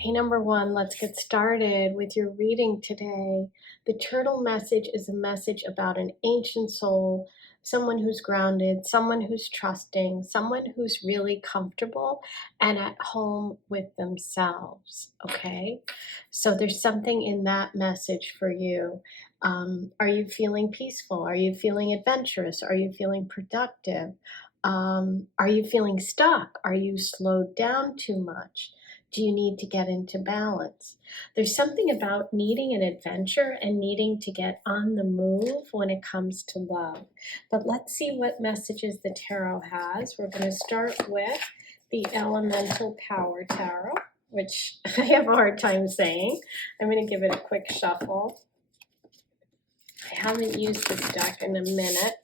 Hey, number one, let's get started with your reading today. The turtle message is a message about an ancient soul, someone who's grounded, someone who's trusting, someone who's really comfortable and at home with themselves, okay? So there's something in that message for you. Are you feeling peaceful? Are you feeling adventurous? Are you feeling productive? Are you feeling stuck? Are you slowed down too much? Do you need to get into balance? There's something about needing an adventure and needing to get on the move when it comes to love. But let's see what messages the tarot has. We're going to start with the Elemental Power Tarot, which I have a hard time saying. I'm going to give it a quick shuffle. I haven't used this deck in a minute.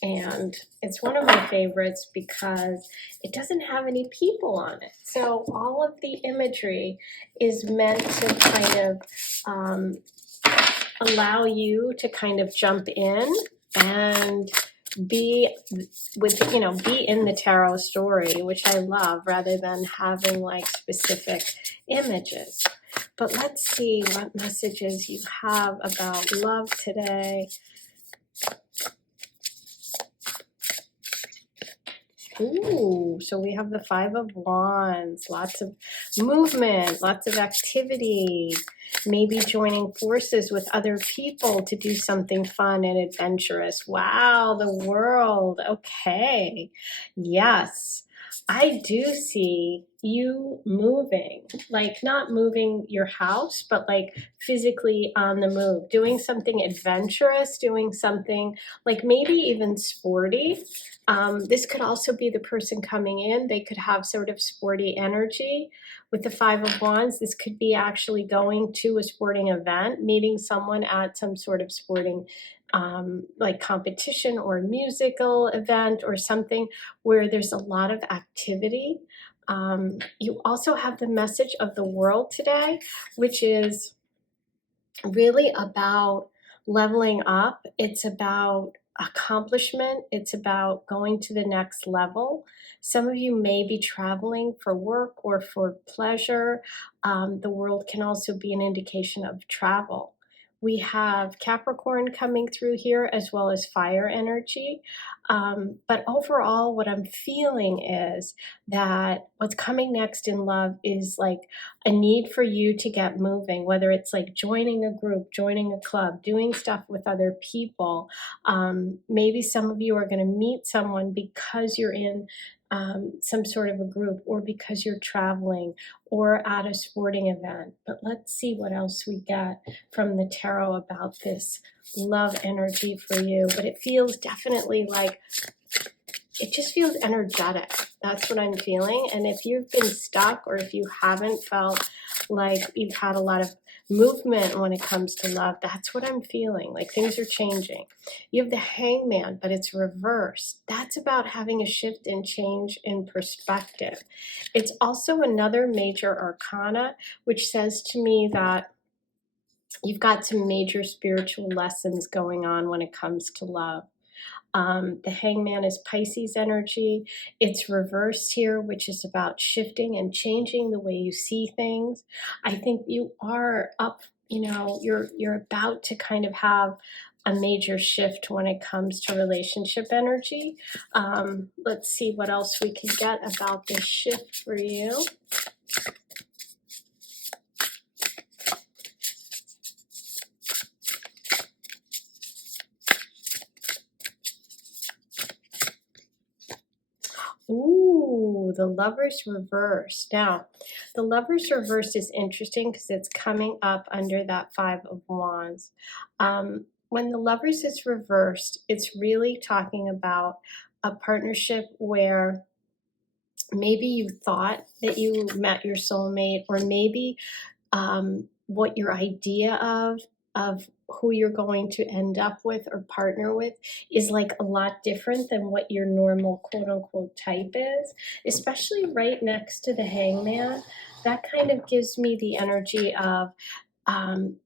And it's one of my favorites because it doesn't have any people on it. So all of the imagery is meant to kind of allow you to kind of jump in and be in the tarot story, which I love, rather than having like specific images. But let's see what messages you have about love today. Ooh, so we have the Five of Wands, lots of movement, lots of activity, maybe joining forces with other people to do something fun and adventurous. Wow, the World. Okay. Yes, I do see you moving, like not moving your house, but like physically on the move, doing something adventurous, doing something like maybe even sporty. This could also be the person coming in. They could have sort of sporty energy. With the Five of Wands, this could be actually going to a sporting event, meeting someone at some sort of sporting like competition or musical event or something where there's a lot of activity. You also have the message of the World today, which is really about leveling up. It's about accomplishment. It's about going to the next level. Some of you may be traveling for work or for pleasure. The World can also be an indication of travel. We have Capricorn coming through here as well as fire energy. But overall, what I'm feeling is that what's coming next in love is like a need for you to get moving, whether it's like joining a group, joining a club, doing stuff with other people. Maybe some of you are going to meet someone because you're in some sort of a group or because you're traveling or at a sporting event. But let's see what else we get from the tarot about this love energy for you. But it feels definitely like, it just feels energetic. That's what I'm feeling. And if you've been stuck or if you haven't felt like you've had a lot of movement when it comes to love, that's what I'm feeling. Like things are changing. You have the Hangman, but it's reversed. That's about having a shift and change in perspective. It's also another major arcana, which says to me that you've got some major spiritual lessons going on when it comes to love. The Hangman is Pisces energy. It's reversed here, which is about shifting and changing the way you see things. I think you are up, you're about to kind of have a major shift when it comes to relationship energy. Let's see what else we can get about this shift for you. Ooh, the Lovers reversed. Now, the Lovers reversed is interesting because it's coming up under that Five of Wands. When the Lovers is reversed, it's really talking about a partnership where maybe you thought that you met your soulmate, or maybe what your idea of who you're going to end up with or partner with is like a lot different than what your normal quote unquote type is, especially right next to the Hangman. That kind of gives me the energy of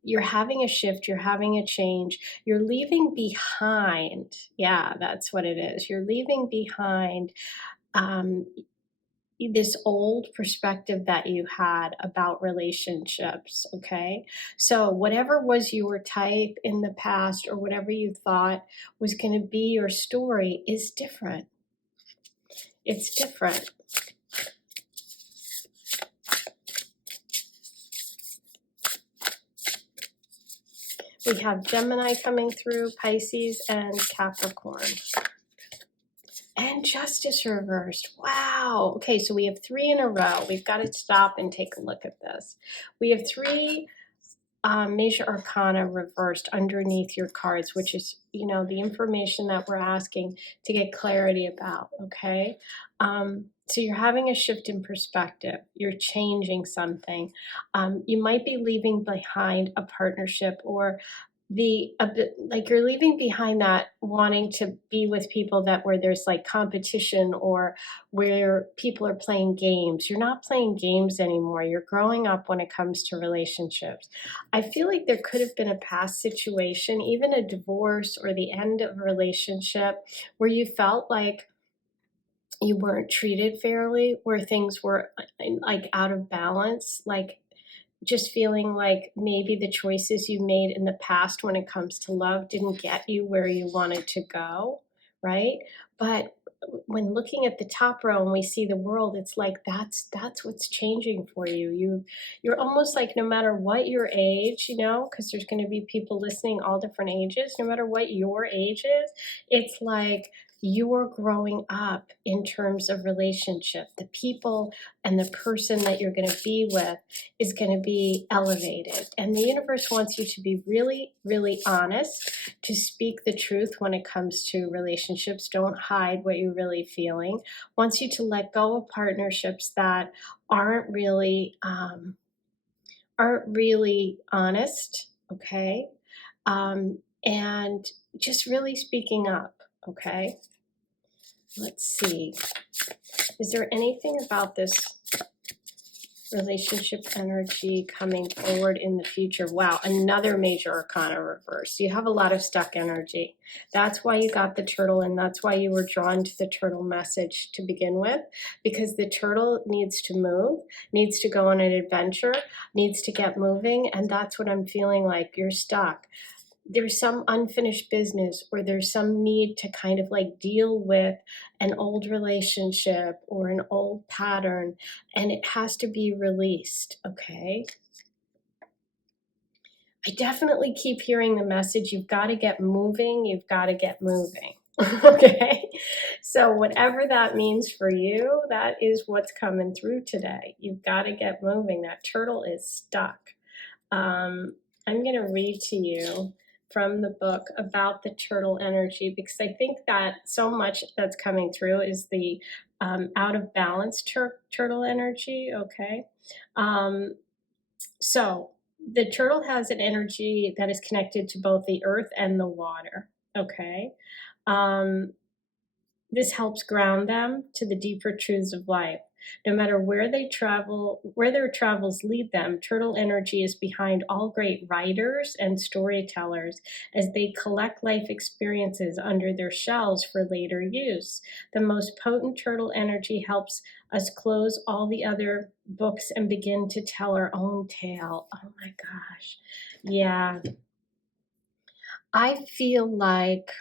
you're having a shift, you're having a change, you're leaving behind. Yeah, that's what it is. You're leaving behind this old perspective that you had about relationships, okay? So whatever was your type in the past or whatever you thought was going to be your story is different. It's different. We have Gemini coming through, Pisces, and Capricorn. And Justice reversed. Wow. Okay, so we have 3 in a row. We've got to stop and take a look at this. We have 3 major arcana reversed underneath your cards, which is, you know, the information that we're asking to get clarity about, okay? So you're having a shift in perspective. You're changing something. You might be leaving behind a partnership, or like you're leaving behind that wanting to be with people that where there's like competition or where people are playing games. You're not playing games anymore. You're growing up when it comes to relationships. I feel like there could have been a past situation, even a divorce or the end of a relationship, where you felt like you weren't treated fairly, where things were like out of balance, like just feeling like maybe the choices you made in the past when it comes to love didn't get you where you wanted to go, right? But when looking at the top row and we see the world, it's like that's what's changing for you. You're almost like, no matter what your age, you know, because there's going to be people listening all different ages, no matter what your age is, it's like you're growing up in terms of relationship. The people and the person that you're going to be with is going to be elevated. And the universe wants you to be really, really honest, to speak the truth when it comes to relationships. Don't hide what you're really feeling. Wants you to let go of partnerships that aren't really honest, okay? And just really speaking up, okay? Let's see. Is there anything about this relationship energy coming forward in the future? Wow, another major arcana reverse. You have a lot of stuck energy. That's why you got the turtle, and that's why you were drawn to the turtle message to begin with, because the turtle needs to move, needs to go on an adventure, needs to get moving, and that's what I'm feeling like. You're stuck. There's some unfinished business, or there's some need to kind of like deal with an old relationship or an old pattern, and it has to be released, okay? I definitely keep hearing the message, you've got to get moving, you've got to get moving. Okay, so whatever that means for you, that is what's coming through today. You've got to get moving. That turtle is stuck. I'm going to read to you from the book about the turtle energy, because I think that so much that's coming through is the out of balance turtle energy, okay? So the turtle has an energy that is connected to both the earth and the water, okay? This helps ground them to the deeper truths of life. No matter where they travel, where their travels lead them, turtle energy is behind all great writers and storytellers as they collect life experiences under their shells for later use. The most potent turtle energy helps us close all the other books and begin to tell our own tale. Oh my gosh. Yeah. I feel like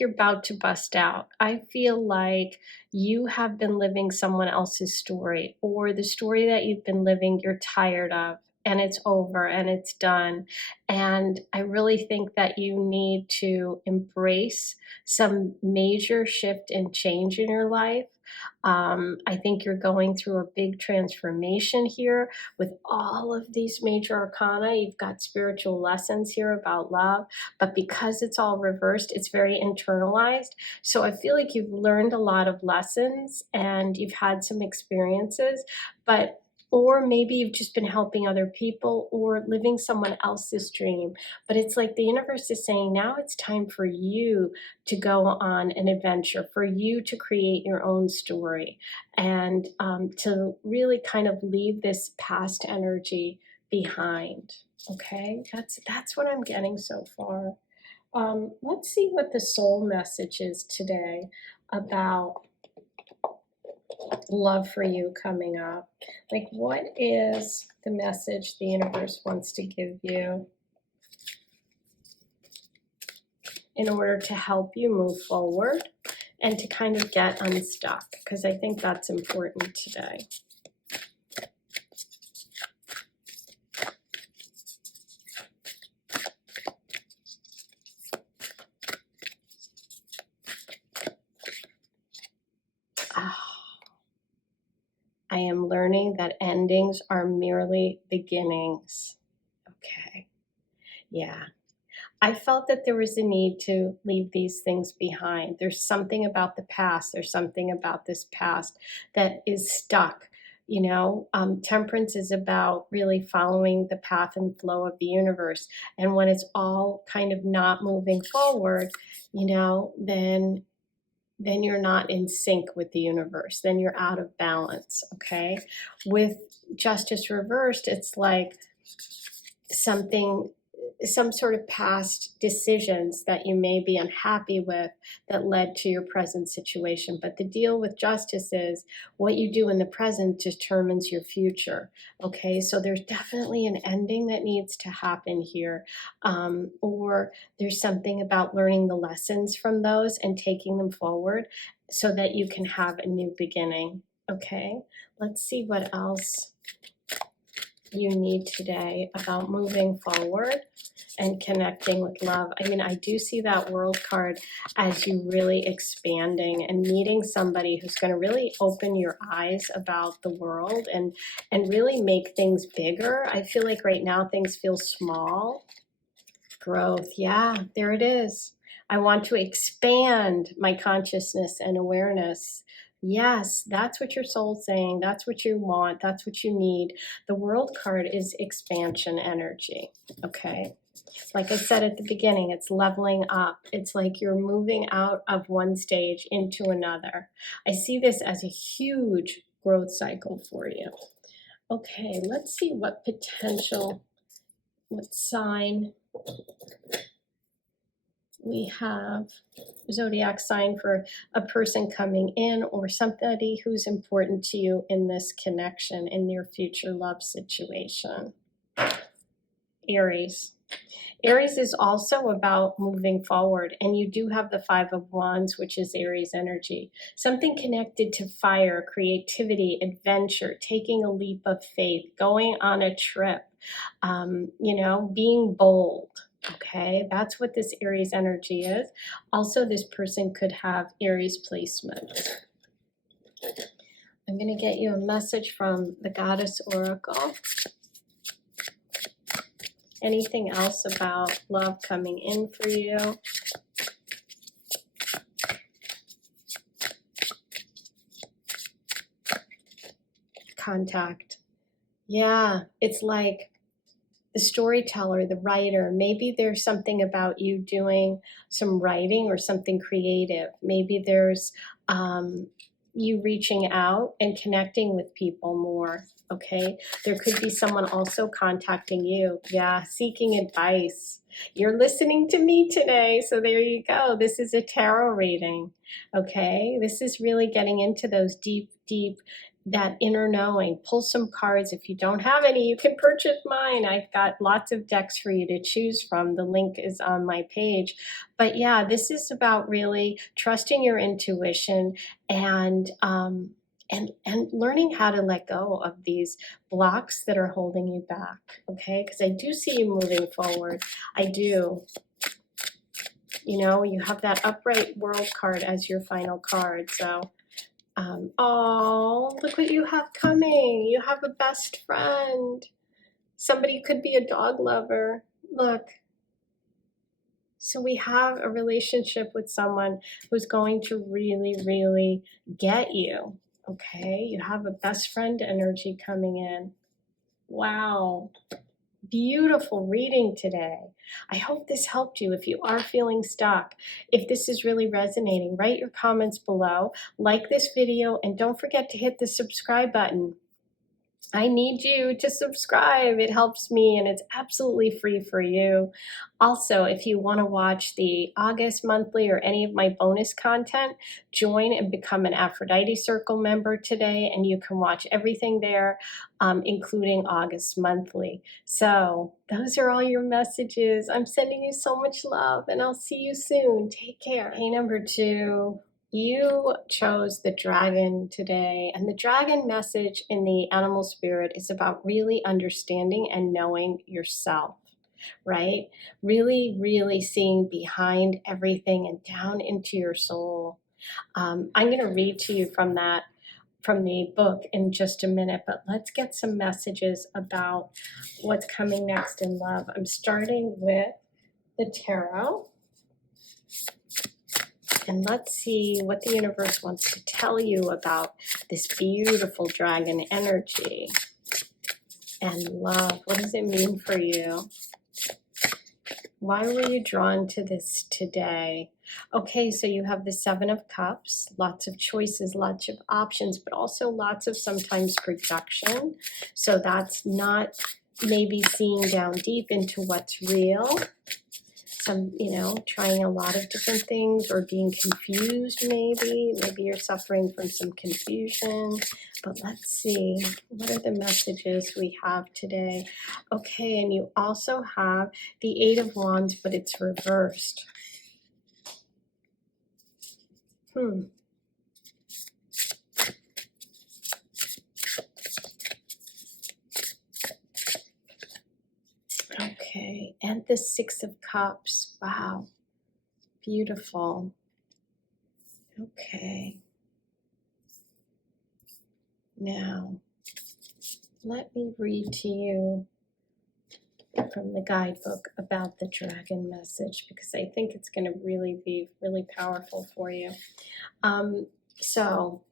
you're about to bust out. I feel like you have been living someone else's story, or the story that you've been living, you're tired of, and it's over and it's done. And I really think that you need to embrace some major shift and change in your life. I think you're going through a big transformation here with all of these major arcana. You've got spiritual lessons here about love, but because it's all reversed, it's very internalized. So I feel like you've learned a lot of lessons and you've had some experiences, but or maybe you've just been helping other people or living someone else's dream. But it's like the universe is saying, now it's time for you to go on an adventure, for you to create your own story, and to really kind of leave this past energy behind. Okay, that's what I'm getting so far. Let's see what the soul message is today about love for you coming up? Like, what is the message the universe wants to give you in order to help you move forward and to kind of get unstuck? Because I think that's important today. I am learning that endings are merely beginnings. Okay. Yeah. I felt that there was a need to leave these things behind. There's something about the past. There's something about this past that is stuck. You know, temperance is about really following the path and flow of the universe. And when it's all kind of not moving forward, you know, then you're not in sync with the universe. Then you're out of balance, okay? With justice reversed, it's like some sort of past decisions that you may be unhappy with that led to your present situation. But the deal with justice is what you do in the present determines your future. Okay, so there's definitely an ending that needs to happen here. Or there's something about learning the lessons from those and taking them forward so that you can have a new beginning. Okay, let's see what else you need today about moving forward and connecting with love. I mean, I do see that World card as you really expanding and meeting somebody who's going to really open your eyes about the world and really make things bigger. I feel like right now things feel small. Growth, yeah, there it is. I want to expand my consciousness and awareness. Yes, that's what your soul's saying. That's what you want. That's what you need. The World card is expansion energy, okay? Like I said at the beginning, it's leveling up. It's like you're moving out of one stage into another. I see this as a huge growth cycle for you. Okay, let's see what sign we have. Zodiac sign for a person coming in or somebody who's important to you in this connection, in your future love situation. Aries. Aries is also about moving forward, and you do have the Five of Wands, which is Aries energy. Something connected to fire, creativity, adventure, taking a leap of faith, going on a trip, you know, being bold. Okay, that's what this Aries energy is. Also, this person could have Aries placement. I'm going to get you a message from the Goddess Oracle. Anything else about love coming in for you? Contact. Yeah, it's like the storyteller, the writer. Maybe there's something about you doing some writing or something creative. Maybe there's you reaching out and connecting with people more. Okay, there could be someone also contacting you. Yeah, seeking advice. You're listening to me today, so there you go. This is a tarot reading. Okay, this is really getting into those deep that inner knowing. Pull some cards. If you don't have any, you can purchase mine. I've got lots of decks for you to choose from. The link is on my page. But yeah, this is about really trusting your intuition and learning how to let go of these blocks that are holding you back. Okay, because I do see you moving forward. I do. You know, you have that upright world card as your final card. So oh, look what you have coming. You have a best friend. Somebody could be a dog lover. Look. So we have a relationship with someone who's going to really, really get you. Okay, you have a best friend energy coming in. Wow. Beautiful reading today. I hope this helped you. If you are feeling stuck, if this is really resonating, write your comments below, like this video, and don't forget to hit the subscribe button. I need you to subscribe. It helps me and it's absolutely free for you. Also, if you want to watch the August monthly or any of my bonus content, join and become an Aphrodite Circle member today, and you can watch everything there, including August monthly. So those are all your messages. I'm sending you so much love, and I'll see you soon. Take care. Hey, number 2. You chose the dragon today, and the dragon message in the animal spirit is about really understanding and knowing yourself, right? Really, really seeing behind everything and down into your soul. I'm going to read to you from the book in just a minute, but let's get some messages about what's coming next in love. I'm starting with the tarot. And let's see what the universe wants to tell you about this beautiful dragon energy and love. What does it mean for you? Why were you drawn to this today? Okay, so you have the 7 of Cups, lots of choices, lots of options, but also lots of sometimes projection. So that's not maybe seeing down deep into what's real. Some, trying a lot of different things or being confused maybe. Maybe you're suffering from some confusion. But let's see, what are the messages we have today? Okay, and you also have the 8 of Wands, but it's reversed. Okay, and the 6 of Cups. Wow, beautiful. Okay. Now, let me read to you from the guidebook about the dragon message, because I think it's going to really be really powerful for you. So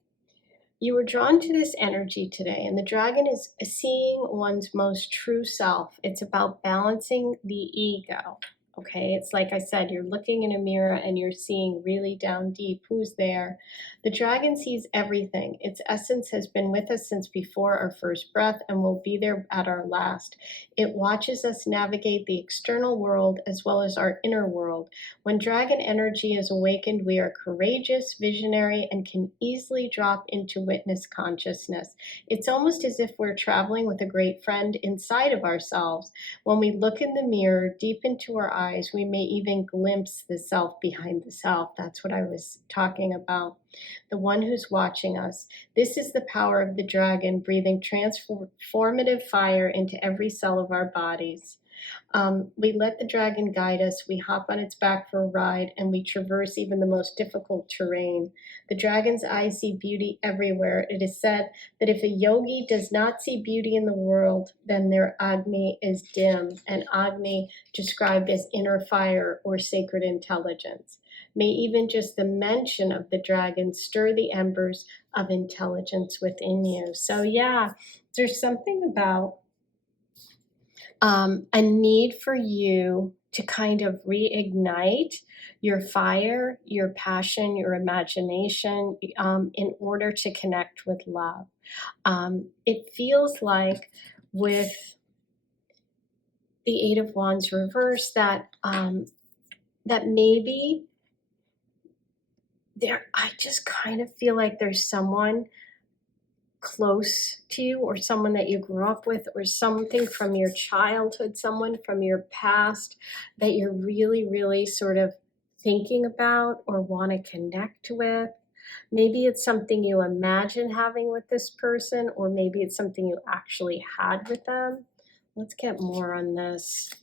you were drawn to this energy today, and the dragon is seeing one's most true self. It's about balancing the ego. Okay, it's like I said, you're looking in a mirror and you're seeing really down deep who's there. The dragon sees everything. Its essence has been with us since before our first breath and will be there at our last. It watches us navigate the external world as well as our inner world. When dragon energy is awakened, we are courageous, visionary, and can easily drop into witness consciousness. It's almost as if we're traveling with a great friend inside of ourselves. When we look in the mirror, deep into our eyes, we may even glimpse the self behind the self. That's what I was talking about. The one who's watching us. This is the power of the dragon, breathing transformative fire into every cell of our bodies. We let the dragon guide us, we hop on its back for a ride, and we traverse even the most difficult terrain. The dragon's eyes see beauty everywhere. It is said that if a yogi does not see beauty in the world, then their Agni is dim, and Agni described as inner fire or sacred intelligence. May even just the mention of the dragon stir the embers of intelligence within you. So yeah, there's something about a need for you to kind of reignite your fire, your passion, your imagination in order to connect with love. It feels like with the 8 of Wands reversed that that maybe I just kind of feel like there's someone close to you or someone that you grew up with or something from your childhood, someone from your past that you're really, really sort of thinking about or want to connect with. Maybe it's something you imagine having with this person, or maybe it's something you actually had with them. Let's get more on this.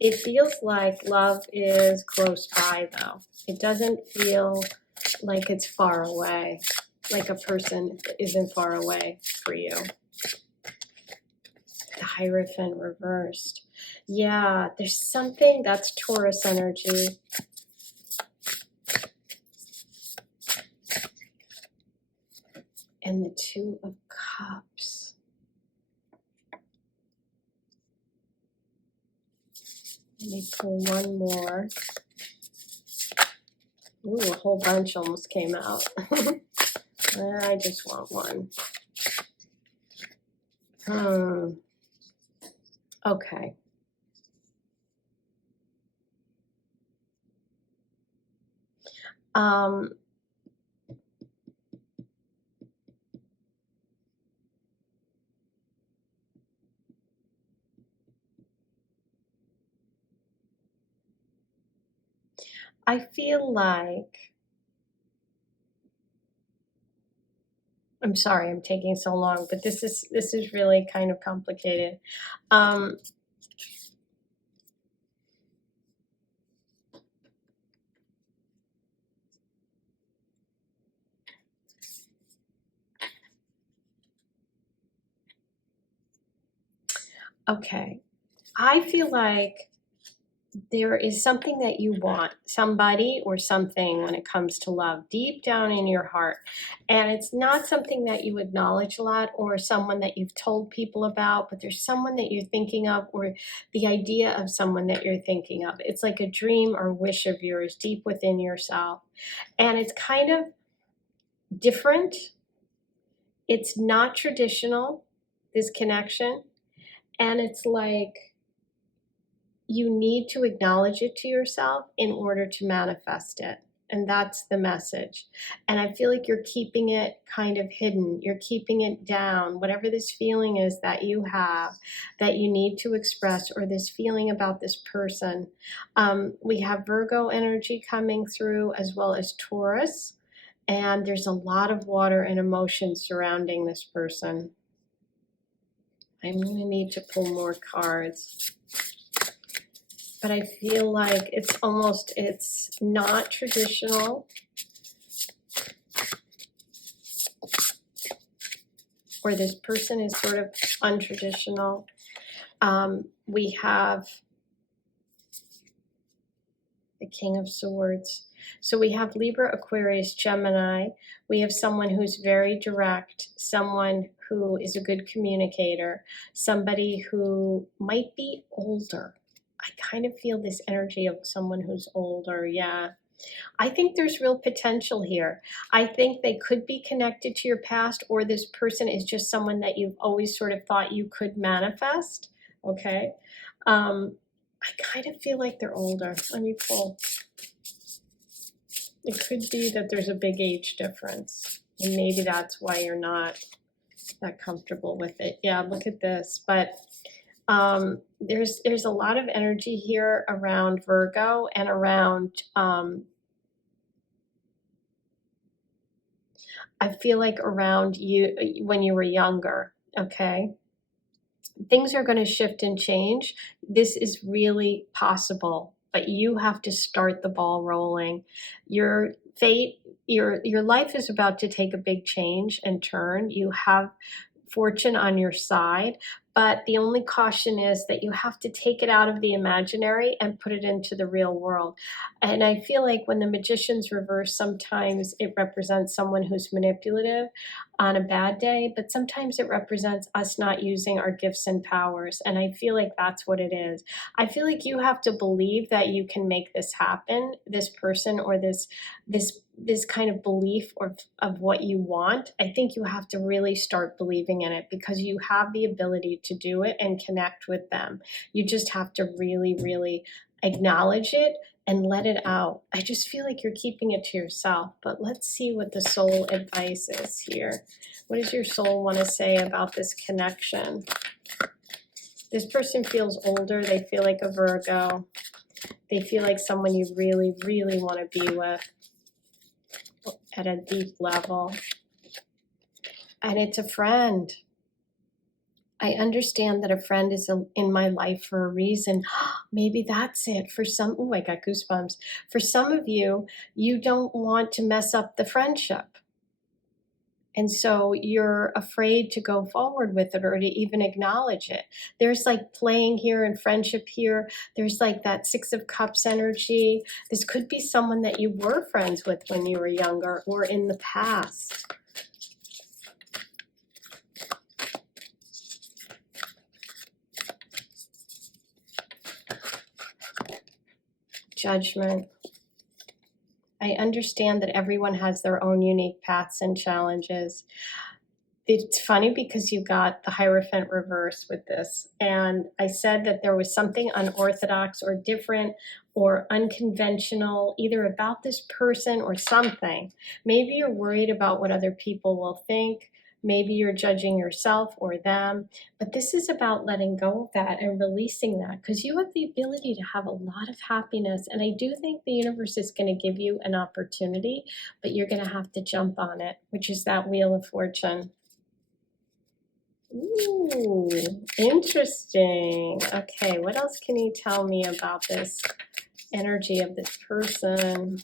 It feels like love is close by, though. It doesn't feel like it's far away, like a person isn't far away for you. The Hierophant reversed. Yeah, there's something that's Taurus energy. And the 2 of Cups. Let me pull one more. Ooh, a whole bunch almost came out. I just want one. Okay. I feel like, I'm sorry I'm taking so long, but this is really kind of complicated. Okay. I feel like there is something that you want, somebody or something, when it comes to love, deep down in your heart. And it's not something that you acknowledge a lot, or someone that you've told people about, but there's someone that you're thinking of, or the idea of someone that you're thinking of. It's like a dream or wish of yours deep within yourself. And it's kind of different. It's not traditional, this connection. And it's like, you need to acknowledge it to yourself in order to manifest it. And that's the message. And I feel like you're keeping it kind of hidden. You're keeping it down. Whatever this feeling is that you have that you need to express, or this feeling about this person. We have Virgo energy coming through, as well as Taurus. And there's a lot of water and emotion surrounding this person. I'm going to need to pull more cards. But I feel like it's not traditional, or this person is sort of untraditional. We have the King of Swords. So we have Libra, Aquarius, Gemini. We have someone who's very direct, someone who is a good communicator, somebody who might be older. I kind of feel this energy of someone who's older, yeah. I think there's real potential here. I think they could be connected to your past, or this person is just someone that you've always sort of thought you could manifest, okay? I kind of feel like they're older. Let me pull. It could be that there's a big age difference, and maybe that's why you're not that comfortable with it. Yeah, look at this. But there's a lot of energy here around Virgo and around, I feel like around you when you were younger, okay? Things are going to shift and change. This is really possible, but you have to start the ball rolling. Your fate, your life is about to take a big change and turn. You have fortune on your side, but the only caution is that you have to take it out of the imaginary and put it into the real world. And I feel like when the Magician's reverse, sometimes it represents someone who's manipulative on a bad day, but sometimes it represents us not using our gifts and powers. And I feel like that's what it is. I feel like you have to believe that you can make this happen, this person, or this kind of belief of what you want. I think you have to really start believing in it, because you have the ability to do it and connect with them. You just have to really, really acknowledge it and let it out. I just feel like you're keeping it to yourself, but let's see what the soul advice is here. What does your soul want to say about this connection? This person feels older. They feel like a Virgo. They feel like someone you really, really want to be with at a deep level. And it's a friend. I understand that a friend is in my life for a reason. Maybe that's it. For some, oh, I got goosebumps. For some of you, you don't want to mess up the friendship. And so you're afraid to go forward with it, or to even acknowledge it. There's like playing here and friendship here. There's like that Six of Cups energy. This could be someone that you were friends with when you were younger, or in the past. Judgment. I understand that everyone has their own unique paths and challenges. It's funny because you got the Hierophant reverse with this. And I said that there was something unorthodox or different or unconventional, either about this person or something. Maybe you're worried about what other people will think. Maybe you're judging yourself or them. But this is about letting go of that and releasing that, because you have the ability to have a lot of happiness. And I do think the universe is going to give you an opportunity, but you're going to have to jump on it, which is that Wheel of Fortune. Ooh, interesting. Okay, what else can you tell me about this energy of this person?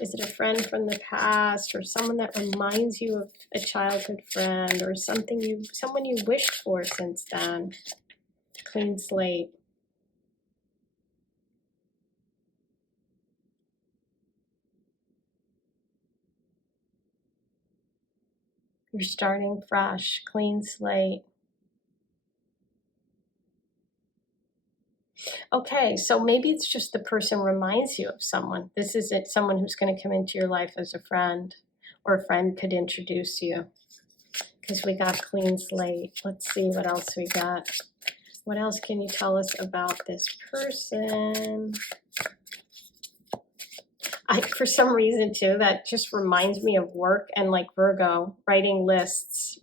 Is it a friend from the past, or someone that reminds you of a childhood friend, or someone you wished for since then? Clean slate. You're starting fresh, clean slate. Okay, so maybe it's just the person reminds you of someone. This is it, someone who's going to come into your life as a friend, or a friend could introduce you. Because we got clean slate. Let's see what else we got. What else can you tell us about this person? For some reason too, that just reminds me of work and like Virgo, writing lists.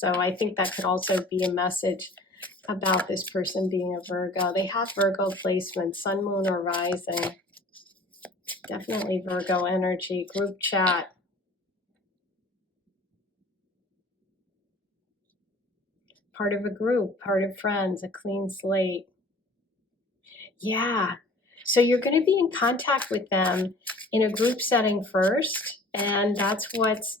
So I think that could also be a message about this person being a Virgo. They have Virgo placement, sun, moon, or rising. Definitely Virgo energy. Group chat. Part of a group, part of friends, a clean slate. Yeah. So you're going to be in contact with them in a group setting first. And that's what's,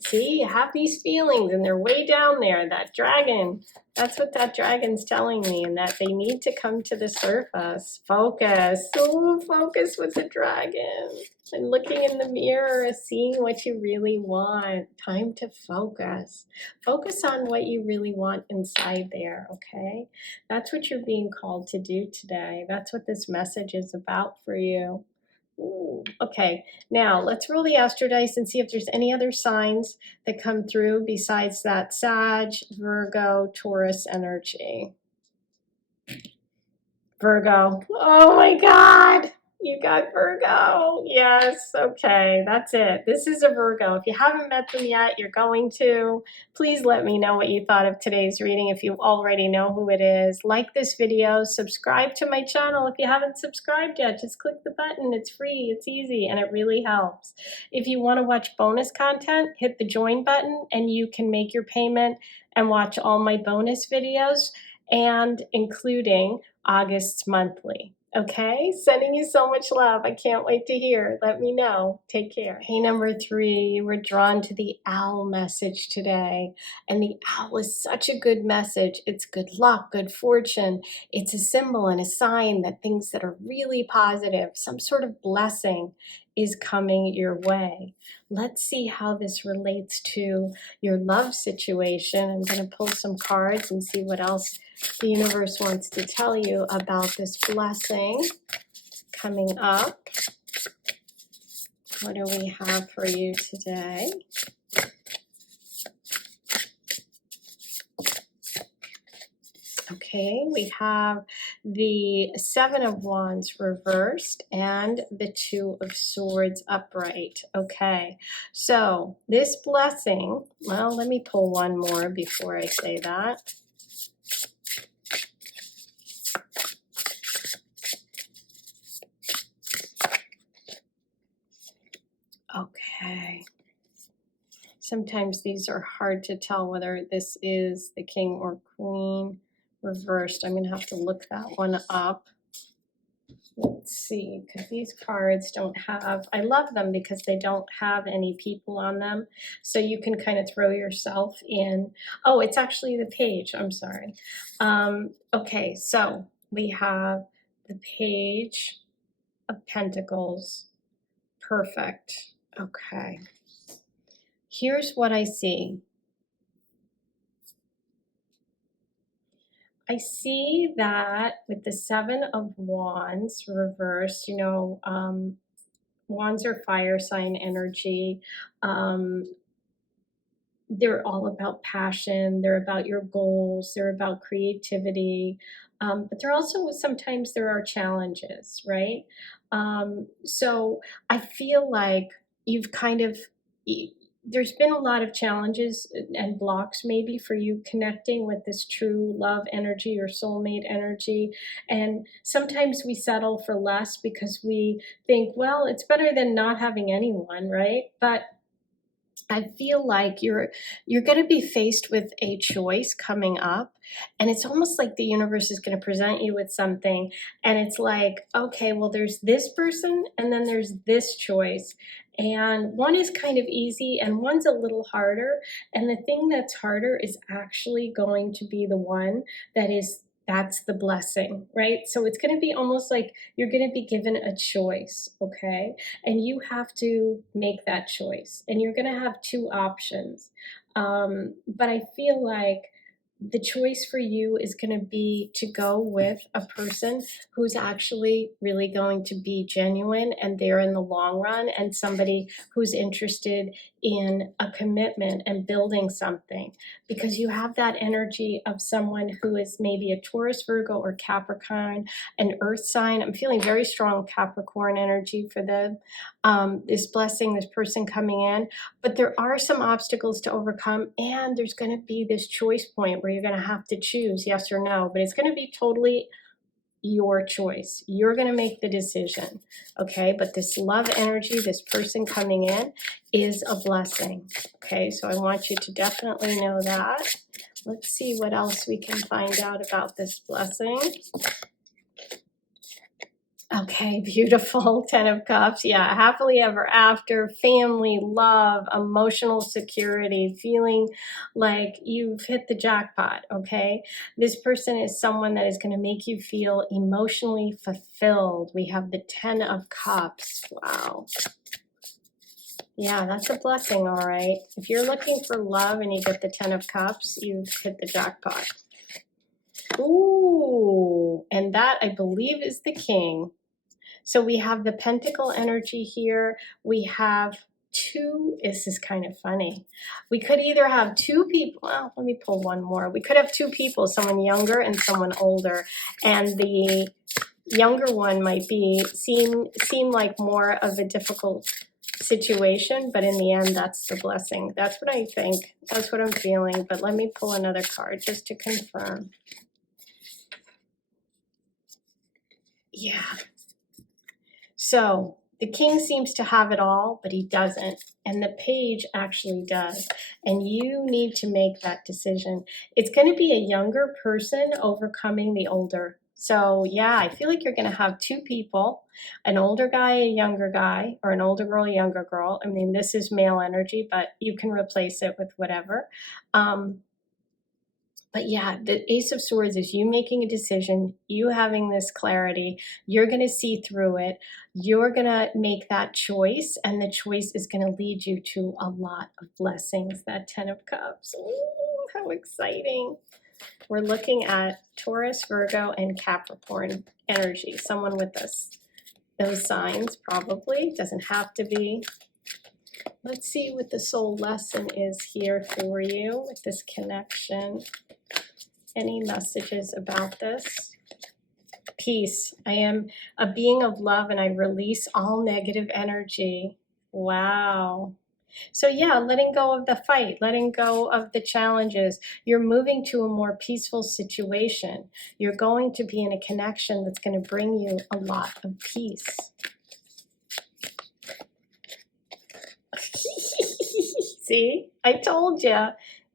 see, you have these feelings and they're way down there, that dragon. That's what that dragon's telling me, and that they need to come to the surface. Focus. Oh, focus with the dragon. And looking in the mirror, seeing what you really want. Time to focus. Focus on what you really want inside there, okay? That's what you're being called to do today. That's what this message is about for you. Ooh, okay, now let's roll the astro dice and see if there's any other signs that come through besides that Sag, Virgo, Taurus energy. Virgo. Oh my God. You got Virgo. Yes. Okay. That's it. This is a Virgo. If you haven't met them yet, you're going to. Please let me know what you thought of today's reading. If you already know who it is, like this video, subscribe to my channel. If you haven't subscribed yet, just click the button. It's free. It's easy, and it really helps. If you want to watch bonus content, hit the join button and you can make your payment and watch all my bonus videos, and including August's monthly. Okay, sending you so much love. I can't wait to hear. Let me know. Take care. Hey, number 3, you were drawn to the owl message today. And the owl is such a good message. It's good luck, good fortune. It's a symbol and a sign that things that are really positive, some sort of blessing, is coming your way. Let's see how this relates to your love situation. I'm going to pull some cards and see what else the universe wants to tell you about this blessing coming up. What do we have for you today? Okay, we have the 7 of Wands reversed and the 2 of Swords upright. Okay, so this blessing, well, let me pull one more before I say that. Okay. Sometimes these are hard to tell whether this is the king or queen reversed. I'm going to have to look that one up. Let's see, because these cards don't have, I love them because they don't have any people on them. So you can kind of throw yourself in. Oh, it's actually the page. I'm sorry. Okay, so we have the Page of Pentacles. Perfect. Okay. Here's what I see. I see that with the 7 of Wands reversed, Wands are fire sign energy. They're all about passion, they're about your goals, they're about creativity, but they're also sometimes there are challenges, right? So I feel like you've kind of, there's been a lot of challenges and blocks maybe for you connecting with this true love energy or soulmate energy. And sometimes we settle for less because we think, well, it's better than not having anyone, right? But I feel like you're going to be faced with a choice coming up, and it's almost like the universe is going to present you with something, and it's like, okay, well, there's this person and then there's this choice. And one is kind of easy and one's a little harder, and the thing that's harder is actually going to be the one that's the blessing, right? So it's going to be almost like you're going to be given a choice, okay? And you have to make that choice. And you're going to have two options. But I feel like the choice for you is going to be to go with a person who's actually really going to be genuine and there in the long run, and somebody who's interested in a commitment and building something, because you have that energy of someone who is maybe a Taurus, Virgo, or Capricorn, an earth sign. I'm feeling very strong Capricorn energy for this blessing, this person coming in. But there are some obstacles to overcome, and there's going to be this choice point where you're going to have to choose yes or no, but it's going to be totally your choice. You're going to make the decision, okay? But this love energy, this person coming in, is a blessing, okay? So I want you to definitely know that. Let's see what else we can find out about this blessing. Okay, beautiful. 10 of Cups. Yeah, happily ever after, family, love, emotional security, feeling like you've hit the jackpot, okay? This person is someone that is going to make you feel emotionally fulfilled. We have the 10 of Cups. Wow. Yeah, that's a blessing, all right. If you're looking for love and you get the 10 of Cups, you've hit the jackpot. Ooh, and that, I believe, is the King. So we have the Pentacle energy here. We have two, this is kind of funny. We could either have two people, well, let me pull one more. We could have two people, someone younger and someone older. And the younger one might seem like more of a difficult situation, but in the end, that's the blessing. That's what I think. That's what I'm feeling. But let me pull another card just to confirm. Yeah. So the King seems to have it all, but he doesn't. And the Page actually does. And you need to make that decision. It's going to be a younger person overcoming the older. So yeah, I feel like you're going to have two people, an older guy, a younger guy, or an older girl, a younger girl. I mean, this is male energy, but you can replace it with whatever. But yeah, the Ace of Swords is you making a decision, you having this clarity, you're going to see through it, you're going to make that choice, and the choice is going to lead you to a lot of blessings, that 10 of Cups. Ooh, how exciting. We're looking at Taurus, Virgo, and Capricorn energy. Someone with those signs, probably. Doesn't have to be. Let's see what the soul lesson is here for you with this connection. Any messages about this? Peace. I am a being of love and I release all negative energy. Wow. So yeah, letting go of the fight, letting go of the challenges. You're moving to a more peaceful situation. You're going to be in a connection that's going to bring you a lot of peace. See, I told you.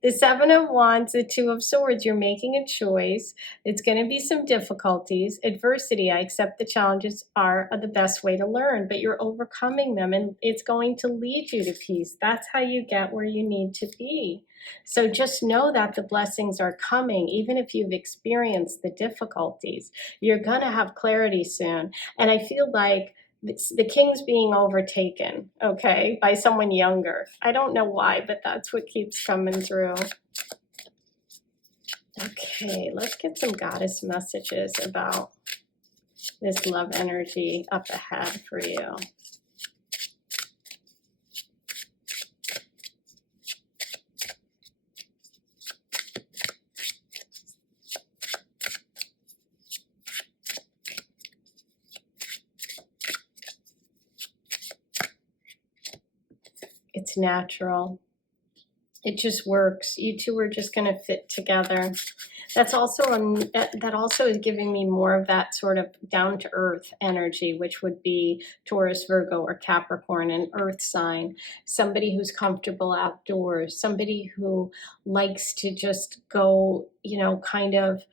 The 7 of Wands, the 2 of Swords, you're making a choice. It's going to be some difficulties, adversity. I accept the challenges are the best way to learn, but you're overcoming them and it's going to lead you to peace. That's how you get where you need to be. So just know that the blessings are coming, even if you've experienced the difficulties. You're going to have clarity soon. And I feel like the King's being overtaken, okay, by someone younger. I don't know why, but that's what keeps coming through. Okay, let's get some goddess messages about this love energy up ahead for you. It's natural. It just works. You two are just going to fit together. That's also that also is giving me more of that sort of down to earth energy, which would be Taurus, Virgo, or Capricorn, an earth sign. Somebody who's comfortable outdoors, somebody who likes to just go, you know, kind of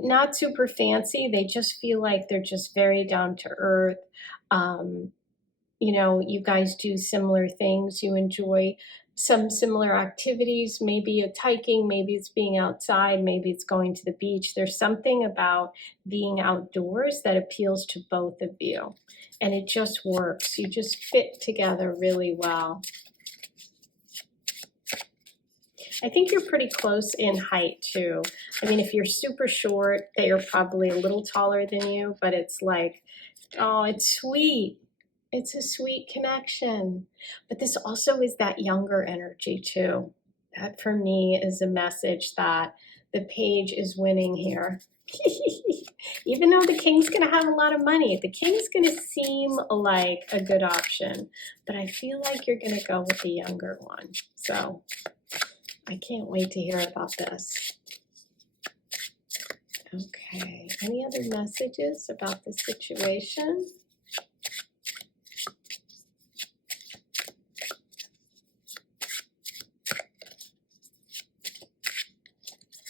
not super fancy. They just feel like they're just very down to earth. You know, you guys do similar things. You enjoy some similar activities. Maybe it's hiking, maybe it's being outside, maybe it's going to the beach. There's something about being outdoors that appeals to both of you. And it just works. You just fit together really well. I think you're pretty close in height too. I mean, if you're super short, they are probably a little taller than you, but it's like, oh, it's sweet. It's a sweet connection. But this also is that younger energy too. That for me is a message that the page is winning here. Even though the king's going to have a lot of money, the king's going to seem like a good option. But I feel like you're going to go with the younger one. So I can't wait to hear about this. Okay, any other messages about the situation?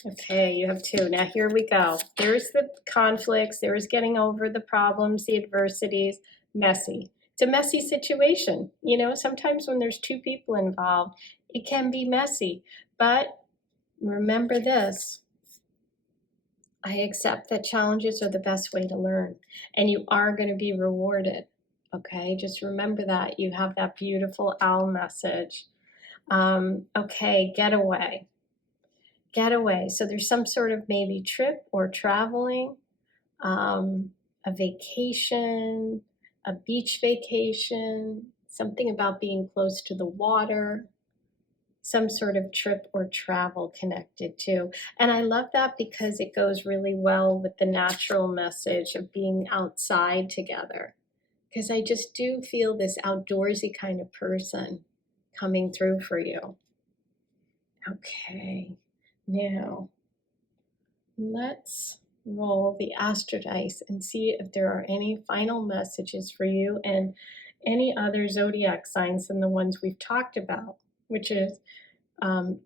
Okay, you have two. Now here we go. There's the conflicts. There's getting over the problems, the adversities. Messy. It's a messy situation. You know, sometimes when there's two people involved, it can be messy. But remember this. I accept that challenges are the best way to learn. And you are going to be rewarded. Okay, just remember that. You have that beautiful owl message. Okay, getaway. Getaway. So there's some sort of maybe trip or traveling, a vacation, a beach vacation, something about being close to the water, some sort of trip or travel connected to. And I love that because it goes really well with the natural message of being outside together. Because I just do feel this outdoorsy kind of person coming through for you. Okay. Now, let's roll the Astro Dice and see if there are any final messages for you and any other zodiac signs than the ones we've talked about, which is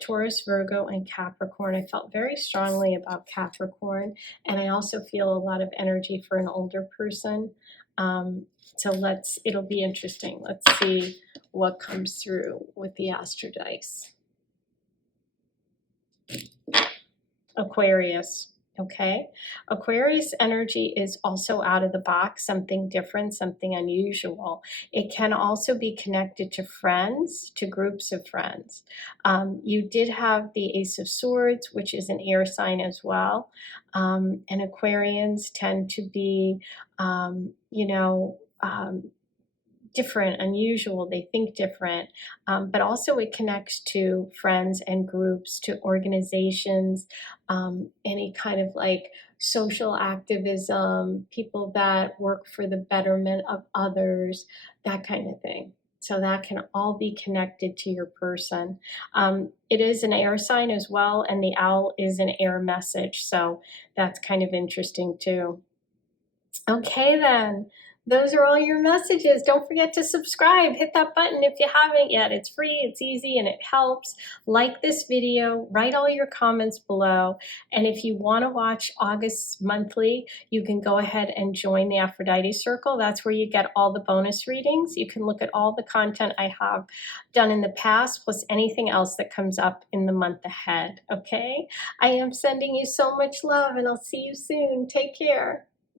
Taurus, Virgo, and Capricorn. I felt very strongly about Capricorn, and I also feel a lot of energy for an older person. So it'll be interesting. Let's see what comes through with the Astro Dice. Aquarius. Okay, Aquarius energy is also out of the box, something different, something unusual. It can also be connected to friends, to groups of friends. You did have the Ace of Swords, which is an air sign as well. And Aquarians tend to be, different, unusual, they think different, but also it connects to friends and groups, to organizations, any kind of like social activism, people that work for the betterment of others, that kind of thing. So that can all be connected to your person. It is an air sign as well, and the owl is an air message, so that's kind of interesting too. Okay then. Those are all your messages. Don't forget to subscribe. Hit that button if you haven't yet. It's free, it's easy, and it helps. Like this video, write all your comments below. And if you want to watch August monthly, you can go ahead and join the Aphrodite Circle. That's where you get all the bonus readings. You can look at all the content I have done in the past, plus anything else that comes up in the month ahead, okay? I am sending you so much love, and I'll see you soon. Take care.